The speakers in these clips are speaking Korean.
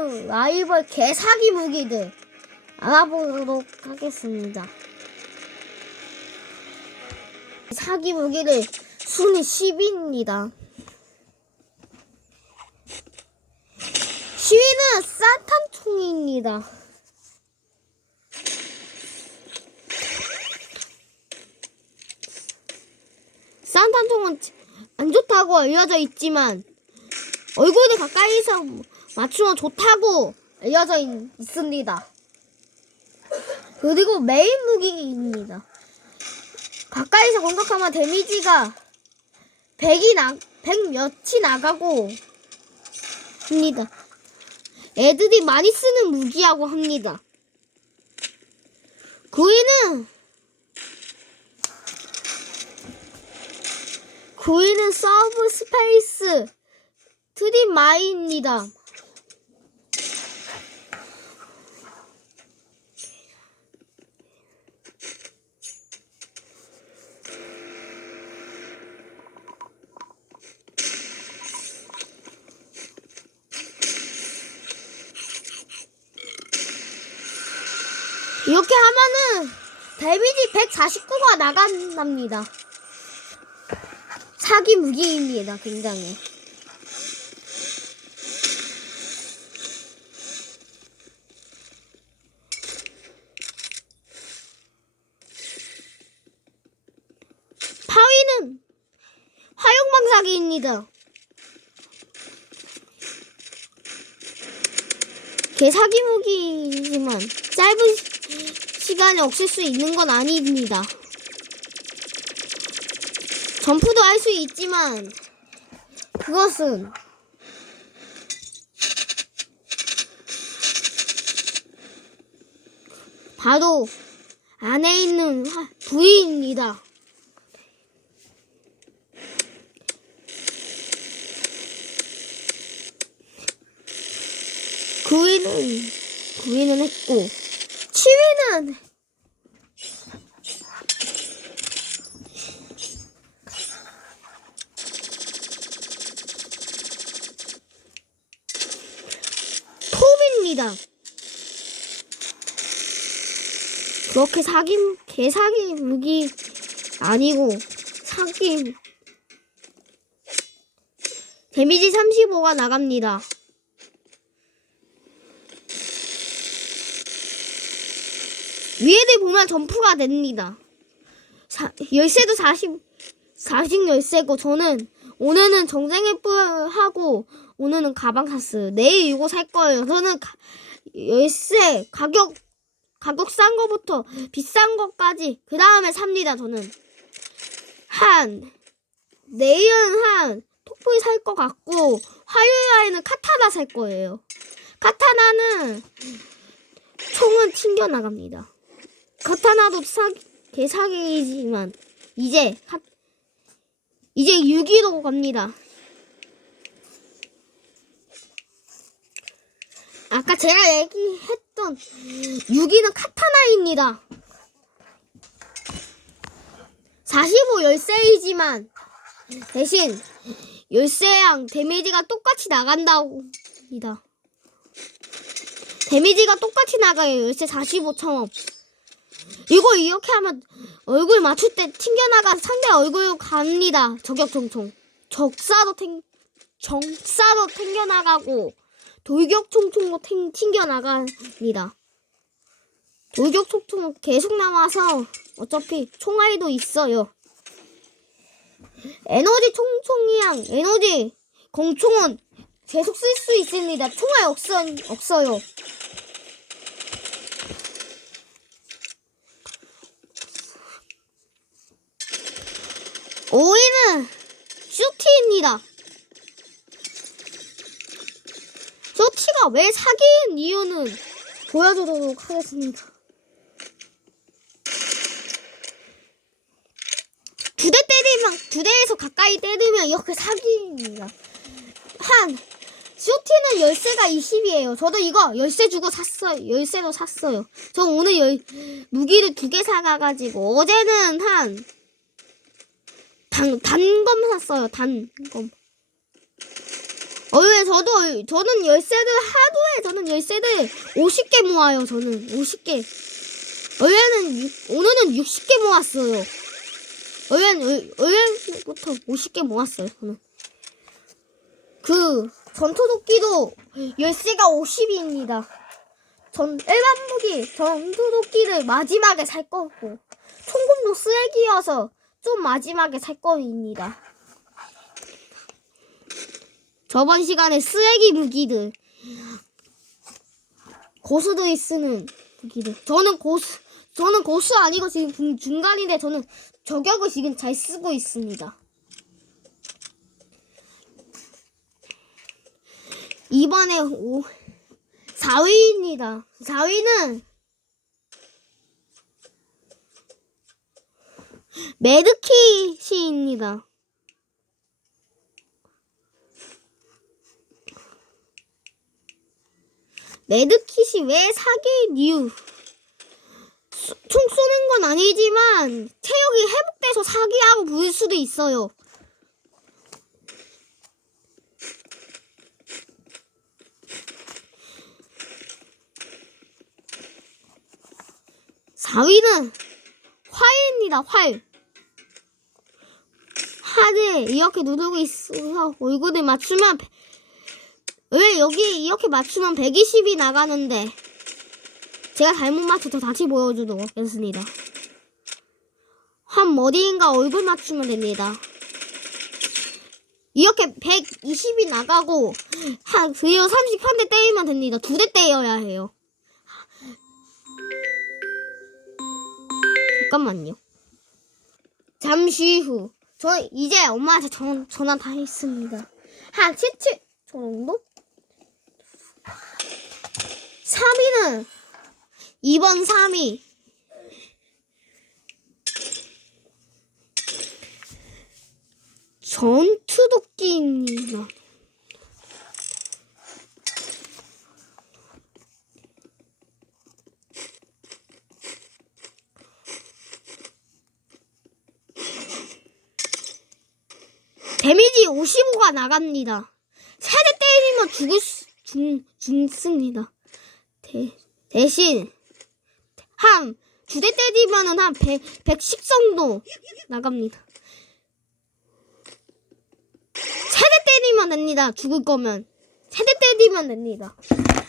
있는 라이벌 개사기 무기들 알아보도록 하겠습니다. 사기 무기를 순위 10위입니다. 10위는 사탄총입니다. 산탄총은 안 좋다고 알려져 있지만 얼굴을 가까이서 맞추면 좋다고 알려져 있, 있습니다. 그리고 메인 무기입니다. 가까이서 공격하면 데미지가 100이 나, 100 몇이 나가고 합니다. 애들이 많이 쓰는 무기라고 합니다. 9위는 9위는 서브 스페이스 트리마이입니다. 이렇게 하면은 데미지 149가 나간답니다. 사기 무기입니다, 굉장히. 파위는 화용방사기입니다. 개 사기 무기지만 짧은 시- 시간에 없앨 수 있는 건 아닙니다. 점프도 할 수 있지만 그것은 바로 안에 있는 화- 부위입니다. 구위는구위는 했고 7위는 톱입니다. 그렇게 사기 개사기 무기 아니고 사기 데미지 35가 나갑니다. 위에를 보면 점프가 됩니다. 사, 열쇠도 40, 40 열쇠고 저는 오늘은 정생의 뿔하고 오늘은 가방 샀어요. 내일 이거 살 거예요. 저는 가, 열쇠 가격 가격 싼 거부터 비싼 거까지 그 다음에 삽니다. 저는 한 내일은 한 톡보이 살것 같고 화요일에는 카타나 살 거예요. 카타나는 총은 튕겨 나갑니다. 카타나도 사 개사기이지만 이제 카, 이제 6위로 갑니다. 아까 제가 얘기했던 6위는 카타나입니다. 45 열쇠이지만 대신 열쇠랑 데미지가 똑같이 나간다고입니다. 데미지가 똑같이 나가요. 열쇠 45처럼. 이거 이렇게 하면 얼굴 맞출 때 튕겨나가 상대 얼굴 갑니다. 저격총총. 적사도 튕, 정사도 튕겨나가고 돌격총총도 튕, 튕겨나갑니다. 돌격총총 계속 남아서 어차피 총알도 있어요. 에너지 총총이랑 에너지 공총은 계속 쓸 수 있습니다. 총알 없어, 없어요. 오위는 쇼티입니다. 쇼티가 왜 사기인 이유는 보여주도록 하겠습니다. 두 대 때리면, 두 대에서 가까이 때리면 이렇게 사기입니다. 한, 쇼티는 열쇠가 20이에요. 저도 이거 열쇠 주고 샀어요. 열쇠도 샀어요. 저 오늘 열, 무기를 두 개 사가가지고, 어제는 한, 단, 단검 샀어요. 단검. 어, 왜 저도, 저는 열쇠를 하루에 저는 열쇠를 50개 모아요, 저는. 50개. 원래는, 육- 오늘은 60개 모았어요. 원래는, 원래부터 50개 모았어요, 저는. 그, 전투도끼도 열쇠가 50입니다. 전, 일반 무기, 전투도끼를 마지막에 살 거고, 총금도 쓰레기여서 좀 마지막에 살 거입니다. 저번 시간에 쓰레기 무기들, 고수들이 쓰는 무기들. 저는 고수, 저는 고수 아니고 지금 중, 중간인데 저는 저격을 지금 잘 쓰고 있습니다. 이번에 오, 4위입니다. 4위는 매드킷입니다. 매드킷이 왜 사기인 이유? 수- 총 쏘는 건 아니지만 체력이 회복돼서 사기하고 부를 수도 있어요. 사위는 활입니다, 활. 활을 이렇게 누르고 있어서 얼굴을 맞추면 배- 왜 여기 이렇게 맞추면 120이 나가는데 제가 잘못 맞춰서 다시 보여주도록 하겠습니다. 한 어디인가 얼굴 맞추면 됩니다. 이렇게 120이 나가고 한 그리고 30한 대 때리면 됩니다. 두 대 때려야 해요. 잠깐만요. 잠시 후. 저 이제 엄마한테 전, 전화 다 했습니다. 한 17, 정도? 3위는 2번 3위. 전투도끼입니다. 데미지 55가 나갑니다. 세대 때리면 죽을 수, 죽, 죽습니다. 대, 대신 한 두 대 때리면은 한 100, 110 정도 나갑니다. 세 대 때리면 됩니다. 죽을 거면 세 대 때리면 됩니다.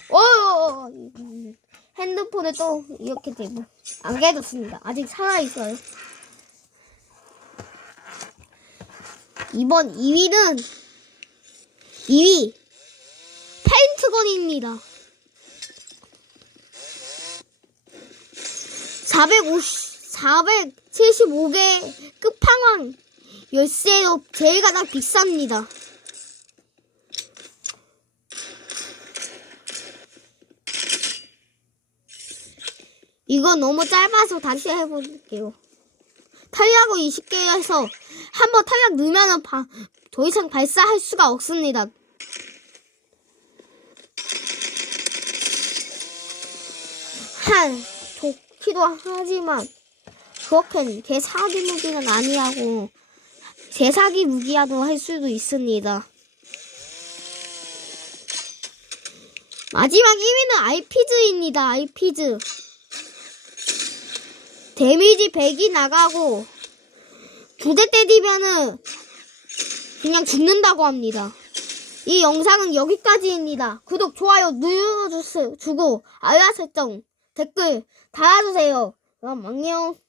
어, 음, 핸드폰에 또 이렇게 되고 안 깨졌습니다. 아직 살아 있어요. 이번 2위는 2위 페인트건입니다. 450, 475개 끝판왕 열쇠로 제일 가장 비쌉니다. 이거 너무 짧아서 다시 해볼게요. 탄약을 20개에서 한 번 탄약 넣으면은 바, 더 이상 발사할 수가 없습니다. 한 좋기도 하지만 그렇게 개사기 무기는 아니라고 제사기 무기라도 할 수도 있습니다. 마지막 1위는 알피즈입니다. 알피즈. 데미지 100이 나가고 두 대 때리면은 그냥 죽는다고 합니다. 이 영상은 여기까지입니다. 구독, 좋아요 눌러주고 알람 설정, 댓글 달아주세요. 그럼 안녕.